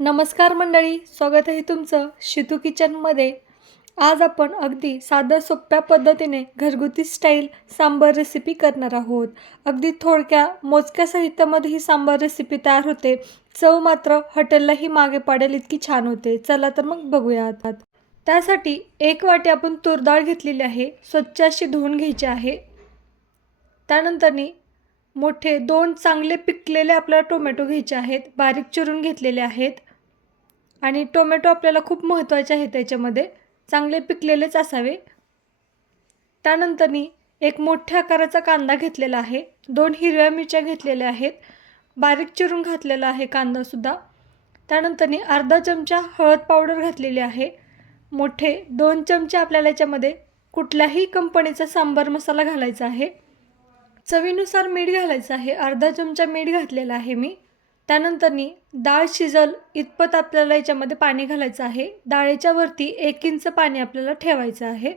नमस्कार मंडळी स्वागत आहे तुमचं शितू किचनमध्ये आज आपण अगदी साध्या सोप्या पद्धतीने घरगुती स्टाईल सांबार रेसिपी करणार आहोत. अगदी थोडक्या मोजक्या साहित्यामध्ये ही सांबार रेसिपी तयार होते. चव मात्र हॉटेललाही मागे पाडेल इतकी छान होते. चला तर मग बघूयात. त्यासाठी एक वाटी आपण तूर डाळ घेतलेली आहे. स्वच्छ अशी धुवून घ्यायची आहे. त्यानंतरनी मोठे दोन चांगले पिकलेले आपल्याला टोमॅटो घ्यायचे आहेत बारीक चिरून घेतलेले आहेत. आणि टोमॅटो आपल्याला खूप महत्त्वाचे आहेत त्याच्यामध्ये. चांगले पिकलेलेच असावे. त्यानंतरनी एक मोठ्या आकाराचा कांदा घेतलेला आहे. दोन हिरव्या मिरच्या घेतलेल्या आहेत. बारीक चिरून घातलेला आहे कांदासुद्धा त्यानंतरनी अर्धा चमचा हळद पावडर घातलेली आहे. मोठे दोन चमचे आपल्याला याच्यामध्ये कुठल्याही कंपनीचा सांबार मसाला घालायचा आहे. चवीनुसार मीठ घालायचं आहे. अर्धा चमचा मीठ घातलेला आहे मी. त्यानंतरनी डाळ शिजल इतपत आपल्याला याच्यामध्ये पाणी घालायचं आहे. डाळीच्या वरती एक इंच पाणी आपल्याला ठेवायचं आहे.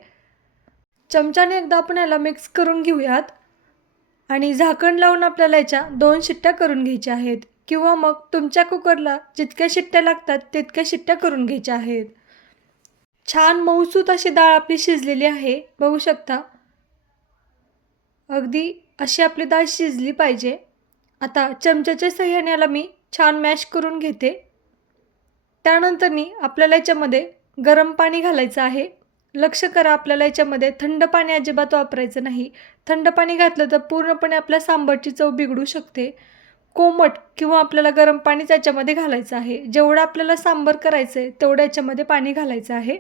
चमच्याने एकदा आपण याला मिक्स करून घेऊयात. आणि झाकण लावून आपल्याला याच्या दोन शिट्ट्या करून घ्यायच्या आहेत. किंवा मग तुमच्या कुकरला जितक्या शिट्ट्या लागतात तितक्या शिट्ट्या करून घ्यायच्या आहेत. छान मऊसूत अशी डाळ आपली शिजलेली आहे. बघू शकता. अगदी अशी आपली डाळ शिजली पाहिजे. आता चमच्याच्या सहाय्याने याला मी छान मॅश करून घेते. त्यानंतरनी आपल्याला याच्यामध्ये गरम पाणी घालायचं आहे. लक्ष करा आपल्याला याच्यामध्ये थंड पाणी अजिबात वापरायचं नाही. थंड पाणी घातलं तर पूर्णपणे आपल्या सांबारची चव बिघडू शकते. कोमट किंवा आपल्याला गरम पाणी त्याच्यामध्ये घालायचं आहे. जेवढं आपल्याला सांबर करायचं आहे तेवढं याच्यामध्ये पाणी घालायचं आहे.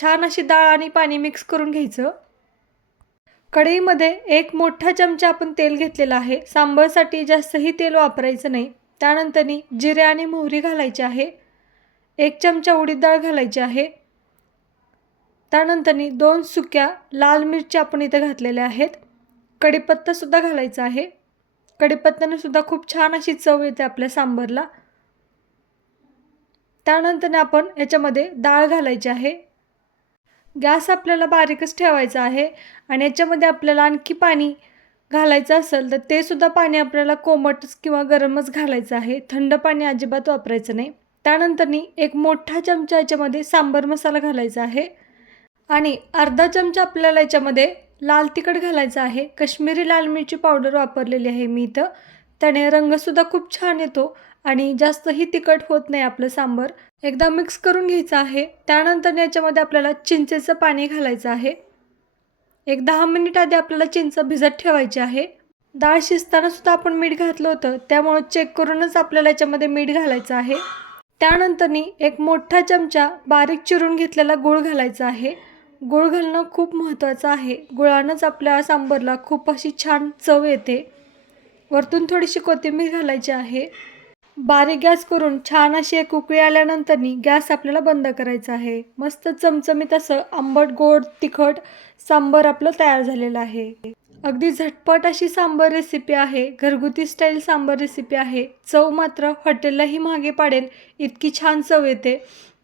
छान अशी डाळ आणि पाणी मिक्स करून घ्यायचं. कढईमध्ये एक मोठा चमचा आपण तेल घेतलेला आहे. सांबारसाठी जास्तही तेल वापरायचं नाही. त्यानंतरनी जिरे आणि मोहरी घालायची आहे. एक चमचा उडीद डाळ घालायची आहे. त्यानंतरनी दोन सुक्या लाल मिरच्या आपण इथे घातलेल्या आहेत. कढीपत्तासुद्धा घालायचा आहे. कढीपत्त्याने सुद्धा खूप छान अशी चव येते आपल्या सांबारला. त्यानंतर आपण याच्यामध्ये डाळ घालायची आहे. गॅस आपल्याला बारीकच ठेवायचा आहे आणि याच्यामध्ये आपल्याला आणखी पाणी घालायचं असेल तर ते सुद्धा पाणी आपल्याला कोमटच किंवा गरमच घालायचं आहे. थंड पाणी अजिबात वापरायचं नाही. त्यानंतरनी एक मोठा चमचा याच्यामध्ये सांबर मसाला घालायचा आहे. आणि अर्धा चमचा आपल्याला याच्यामध्ये लाल तिखट घालायचं आहे. कश्मीरी लाल मिरची पावडर वापरलेली आहे मी इथं. त्याने रंगसुद्धा खूप छान येतो आणि जास्तही तिखट होत नाही आपलं सांबर. एकदा मिक्स करून घ्यायचं आहे. त्यानंतर याच्यामध्ये आपल्याला चिंचेचं पाणी घालायचं आहे. एक दहा मिनिट आधी आपल्याला चिंच भिजत ठेवायची आहे. डाळ शिजताना सुद्धा आपण मीठ घातलं होतं. त्यामुळं चेक करूनच आपल्याला याच्यामध्ये मीठ घालायचं आहे. त्यानंतरनी एक मोठा चमचा बारीक चिरून घेतलेला गूळ घालायचा आहे. गूळ घालणं खूप महत्त्वाचं आहे. गुळानंच आपल्या सांबरला खूप अशी छान चव येते. वरतून थोडीशी कोथिंबीर घालायची आहे. बारीक गॅस करून छान अशी एक उकळी आल्यानंतरनी गॅस आपल्याला बंद करायचा आहे. मस्त चमचमीत असं आंबट गोड तिखट सांबर आपलं तयार झालेलं आहे. अगदी झटपट अशी सांबर रेसिपी आहे. घरगुती स्टाईल सांबर रेसिपी आहे. चव मात्र हॉटेललाही मागे पाडेल. इतकी छान चव येते.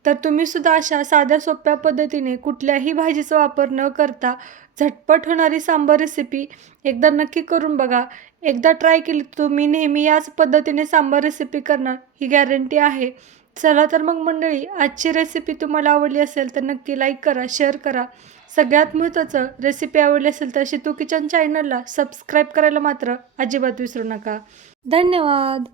तर तुम्ही सुद्धा अशा साध्या सोप्या पद्धतीने कुठल्याही भाजीचा वापर न करता झटपट होणारी सांबार रेसिपी एकदा नक्की करून बघा. एकदा ट्राय केली तुम्ही नेहमी याच पद्धतीने सांबार रेसिपी करणार ही गॅरंटी आहे. चला तर मग मंडळी आजची रेसिपी तुम्हाला आवडली असेल तर नक्की लाईक करा शेअर करा. सगळ्यात महत्त्वाचं रेसिपी आवडली असेल तर शितू किचन चॅनलला सबस्क्राईब करायला मात्र अजिबात विसरू नका. धन्यवाद!